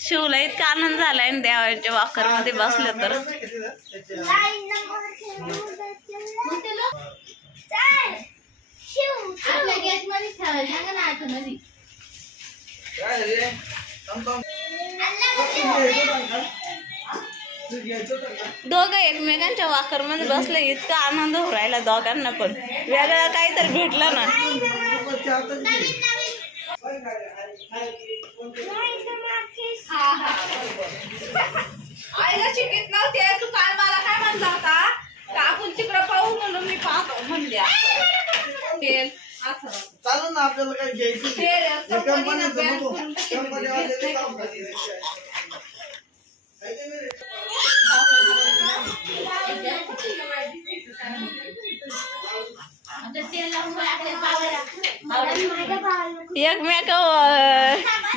शिवला इतका आनंद झालाय ना देवाच्या वाकर मध्ये बसलं तर. दोघं एकमेकांच्या वाकर मध्ये बसले, इतका आनंद होऊ राहिला दोघांना पण. वेगळा काहीतरी भेटला ना. आईला शिकित नव्हते तू, काल मला काय म्हणला होता का आपण तिकडं पाहू म्हणून मी पाहतो म्हणले. तेल असं चालू ना आपल्याला काय घ्यायचं एकमेक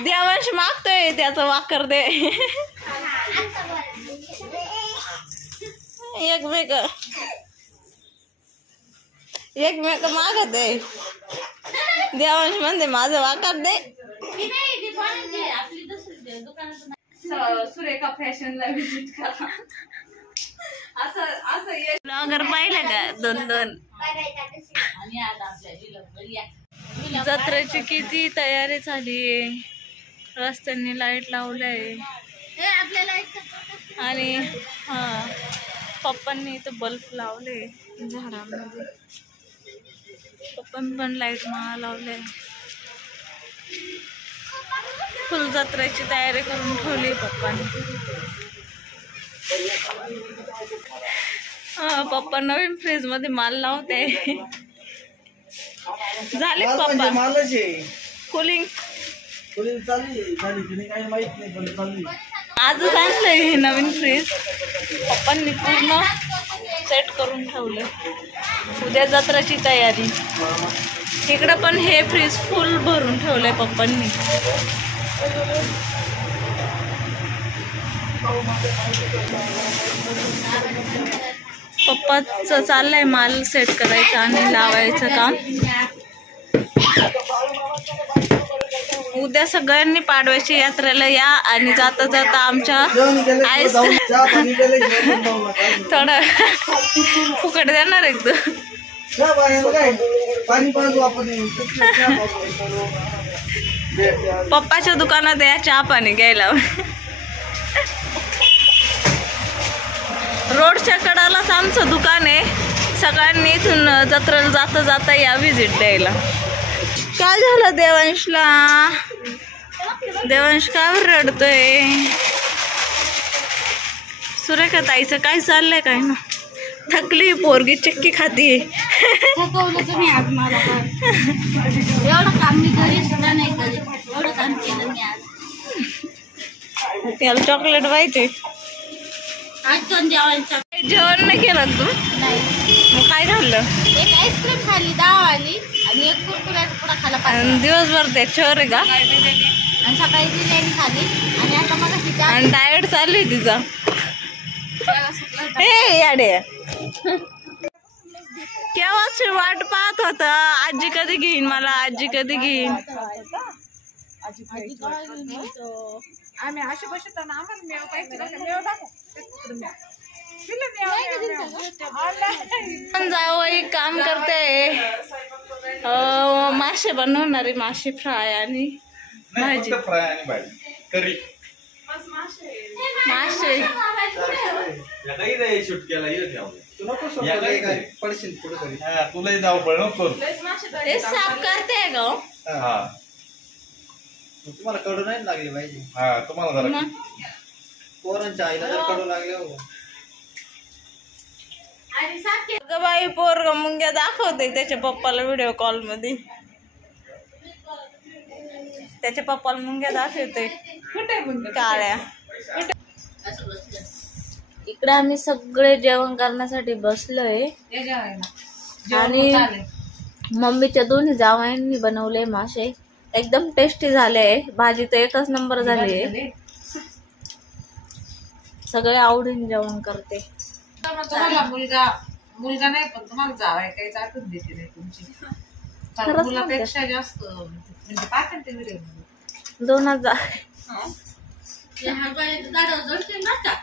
देवांश मागतोय त्याचं वाकर दे. एकमेक मागत आहे. देवांश म्हणते माझं वाकर दे. सुरेखा फॅशनला विजिट करा. असं ब्लॉगर पाहिलं का 2-2. जत्रेची किती तयारी झाली. रस्त्यांनी लाईट लावलंय आणि हा पप्पांनी इथं बल्ब लावले झाडांमध्ये. पप्पांनी पण लाईट माळा लावले. फुल जत्रेची तयारी करून ठेवली पप्पांनी. पप्पा नवीन फ्रीज मध्ये माल लावते. झाले पप्पा कूलिंग आजच आणलंय हे नवीन फ्रीज. पप्पांनी पूर्ण सेट करून ठेवलं. उद्या जत्राची तयारी. इकडं पण हे फ्रीज फुल भरून ठेवलंय पप्पांनी. पप्पाचं चाललंय माल सेट करायचं आणि लावायचं काम. उद्या सगळ्यांनी पाडव्याची यात्रेला या आणि जाता जाता आमच्या आईस थोडं फुकट देणार एकदम. पप्पाच्या दुकानात या चहा पाणी घ्यायला. रोडच्या कडालाच आमचं दुकान आहे. सगळ्यांनी इथून जत्रेला जाता जाता या व्हिजिट द्यायला. काय झालं देवांशला? देवांश का रडतोय? सुरेखा ताईचं काय चाललंय काय ना? थकली पोरगी चक्की खाती. थकवलं तुम्ही आज मला. एवढं काम मी घरी सुद्धा नाही करीत. एवढं काम केलं मी आज. त्याला चॉकलेट पाहिजे. जेवण नाही केलं तू? नाही. मग काय खाल्लं? एक आईस्क्रीम खाल्ली 10 वाली आणि एक कुरकुऱ्याचा पुडा खाल्ला. दिवसभर ते चोर आहे का? आणि सकाळी बिर्याणी खाल्ली आणि आता मला आणि डाएट चालू आहे तिचा. हे याडे केव्हाची वाट पाहत होता. आजी कधी घेईन मला, आजी कधी घेईन. आम्ही अशी बसतो ना, आम्हाला मेव पाहिजे. जावई काम करते. मासे बनवणारे, मासे फ्राय आणि भाजी. मासे साफ करते ग. तुम्हाला कडू नाही लागली पाहिजे. तुम्हाला पोरांच्या आईला जर कडू लागले हो. बाई पोरग मुंग्या दाखवते त्याच्या पप्पाला व्हिडिओ कॉल मध्ये. त्याच्या पप्पाला मुंग्या दाखवते काळ्या. इकडे आम्ही सगळे जेवण करण्यासाठी बसलोय आणि मम्मीच्या दोन्ही जावयांनी बनवले मासे. एकदम टेस्टी झाले. भाजी तर एकच नंबर झाली. सगळे आवडीने जेवण करते. मुलगा नाही पण तुम्हाला जावाय काही आठवण देते नाही तुमची. मुलापेक्षा जास्त म्हणजे पाहते ते व्हिडिओ. 2000 हा. ते हलवायचं झाडावर जळते ना का